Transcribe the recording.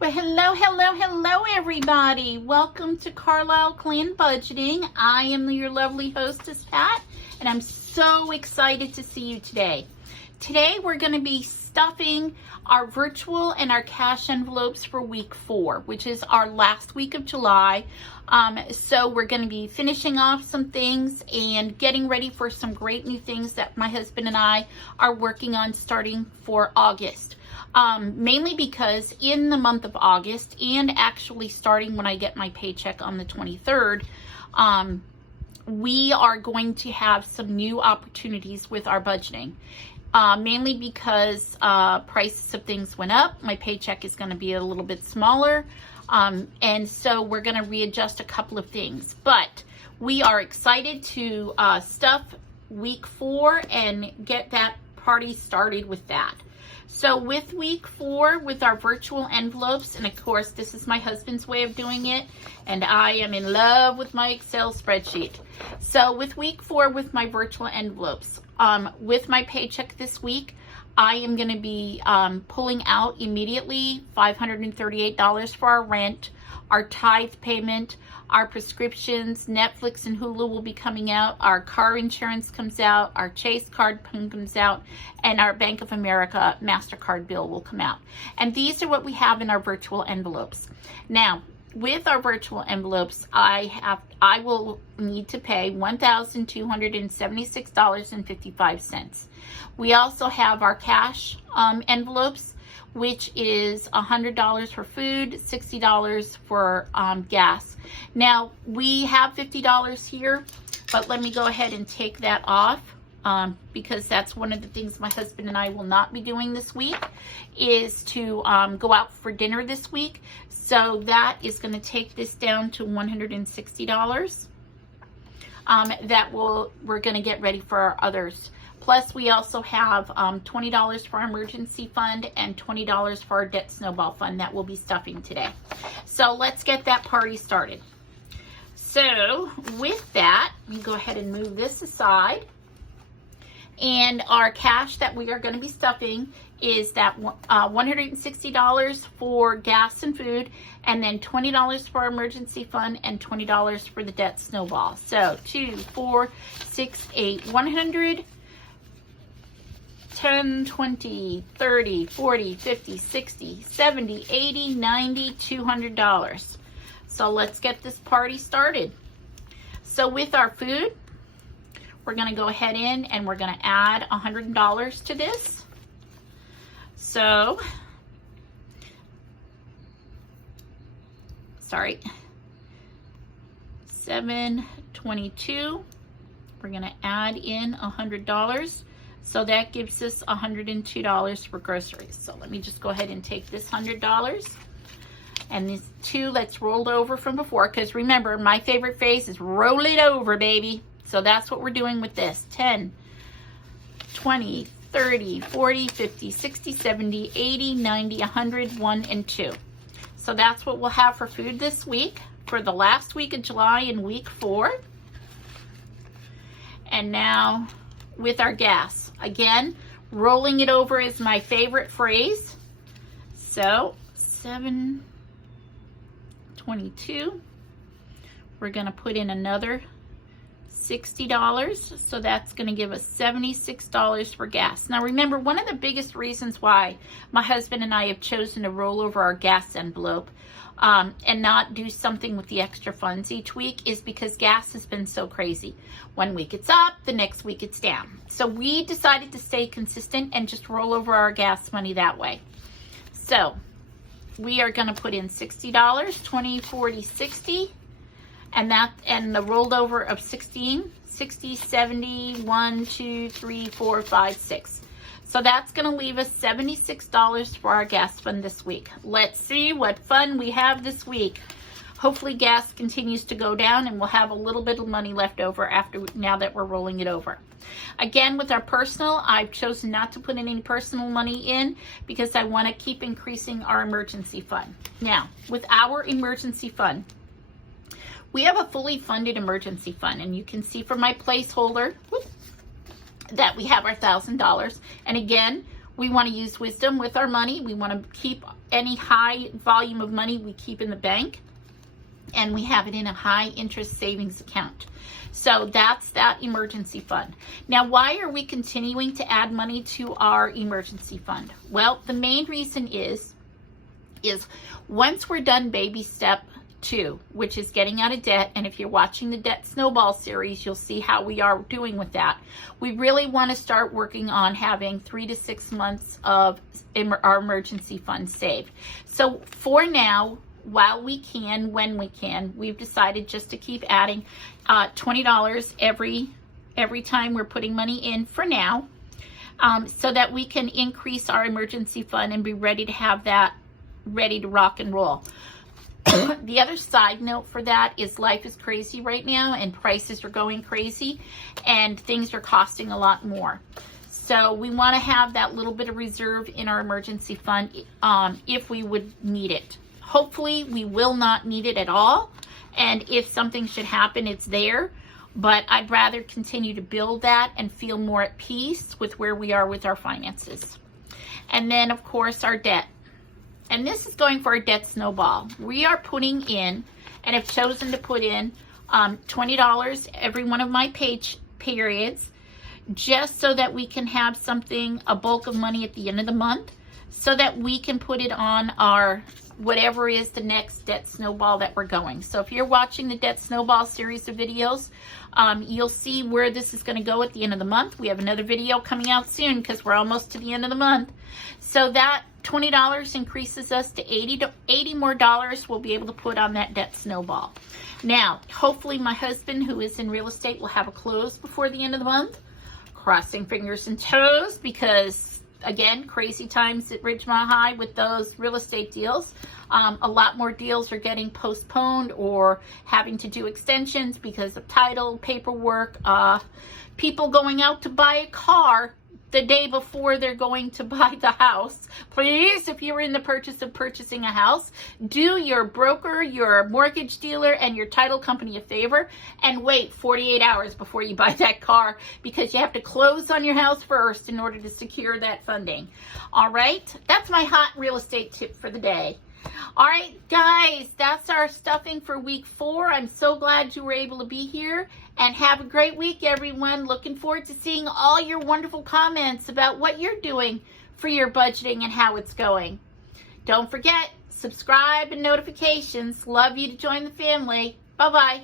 Well, hello, everybody. Welcome to Carlisle Clan Budgeting. I am your lovely hostess, Pat, and I'm so excited to see you today. Today, we're going to be stuffing our virtual and our cash envelopes for week 4, which is our last week of July. So we're going to be finishing off some things and getting ready for some great new things that my husband and I are working on starting for August. Mainly because in the month of August, and actually starting when I get my paycheck on the 23rd, we are going to have some new opportunities with our budgeting. Mainly because prices of things went up. My paycheck is going to be a little bit smaller. And so we're going to readjust a couple of things. But we are excited to stuff week 4 and get that party started with that. So with week 4, with our virtual envelopes, and of course this is my husband's way of doing it, and I am in love with my Excel spreadsheet. So with week 4, with my virtual envelopes, with my paycheck this week, I am going to be pulling out immediately $538 for our rent, our tithe payment, our prescriptions, Netflix and Hulu will be coming out, our car insurance comes out, our Chase card comes out, and our Bank of America MasterCard bill will come out. And these are what we have in our virtual envelopes. Now, with our virtual envelopes, I will need to pay $1,276.55. We also have our cash envelopes, which is $100 for food, $60 for gas. Now, we have $50 here, but let me go ahead and take that off because that's one of the things my husband and I will not be doing this week, is to go out for dinner this week. So that is going to take this down to $160. We're going to get ready for our others. Plus, we also have $20 for our emergency fund and $20 for our debt snowball fund that we'll be stuffing today. So let's get that party started. So with that, we go ahead and move this aside. And our cash that we are going to be stuffing is that $160 for gas and food, and then $20 for our emergency fund and $20 for the debt snowball. So 2, 4, 6, 8, 100. 10, 20, 30, 40, 50, 60, 70, 80, 90, $200. So let's get this party started. So with our food, we're going to go ahead in and we're going to add $100 to this. So, sorry, $722. We're going to add in $100. So that gives us $102 for groceries. So let me just go ahead and take this $100 and these 2 that's rolled over from before, because remember, my favorite phrase is roll it over, baby. So that's what we're doing with this. 10, 20, 30, 40, 50, 60, 70, 80, 90, 100, 1, and 2. So that's what we'll have for food this week, for the last week of July in week 4. And now with our gas, again, rolling it over is my favorite phrase. So $722. We're going to put in another $60. So that's going to give us $76 for gas. Now remember, one of the biggest reasons why my husband and I have chosen to roll over our gas envelope and not do something with the extra funds each week is because gas has been so crazy. One week it's up, the next week it's down. So we decided to stay consistent and just roll over our gas money that way. So we are going to put in $60, 20, 40, 60, and the rolled over of 16, 60, 70, 1, 2, 3, 4, 5, 6. So that's going to leave us $76 for our gas fund this week. Let's see what fun we have this week. Hopefully gas continues to go down and we'll have a little bit of money left over now that we're rolling it over. Again, with our personal, I've chosen not to put any personal money in because I want to keep increasing our emergency fund. Now, with our emergency fund, we have a fully funded emergency fund, and you can see from my placeholder that we have our $1,000. And again, We want to use wisdom with our money. We want to keep any high volume of money we keep in the bank, and we have it in a high interest savings account. So that's that emergency fund. Now, why are we continuing to add money to our emergency fund? Well, the main reason is once we're done baby step 2, which is getting out of debt, and if you're watching the Debt Snowball series, you'll see how we are doing with that. We really want to start working on having 3 to 6 months of our emergency fund saved. So for now, while we can, when we can, we've decided just to keep adding $20 every time we're putting money in for now, so that we can increase our emergency fund and be ready to have that ready to rock and roll. The other side note for that is life is crazy right now, and prices are going crazy, and things are costing a lot more. So we want to have that little bit of reserve in our emergency fund if we would need it. Hopefully we will not need it at all, and if something should happen, it's there. But I'd rather continue to build that and feel more at peace with where we are with our finances. And then, of course, our debt. And this is going for our debt snowball. We are putting in, and have chosen to put in, $20 every one of my periods, just so that we can have something, a bulk of money at the end of the month, so that we can put it on our whatever is the next debt snowball that we're going. So if you're watching the Debt Snowball series of videos, you'll see where this is going to go at the end of the month. We have another video coming out soon because we're almost to the end of the month. So that $20 increases us to $80 more dollars we'll be able to put on that debt snowball. Now, hopefully my husband, who is in real estate, will have a close before the end of the month. Crossing fingers and toes, because again, crazy times at Ridgemont High with those real estate deals. A lot more deals are getting postponed or having to do extensions because of title, paperwork, people going out to buy a car the day before they're going to buy the house. Please, if you're in the purchase of purchasing a house, do your broker, your mortgage dealer, and your title company a favor and wait 48 hours before you buy that car, because you have to close on your house first in order to secure that funding. All right, that's my hot real estate tip for the day. All right, guys, that's our stuffing for week 4. I'm so glad you were able to be here, and have a great week, everyone. Looking forward to seeing all your wonderful comments about what you're doing for your budgeting and how it's going. Don't forget, subscribe and notifications. Love you to join the family. Bye-bye.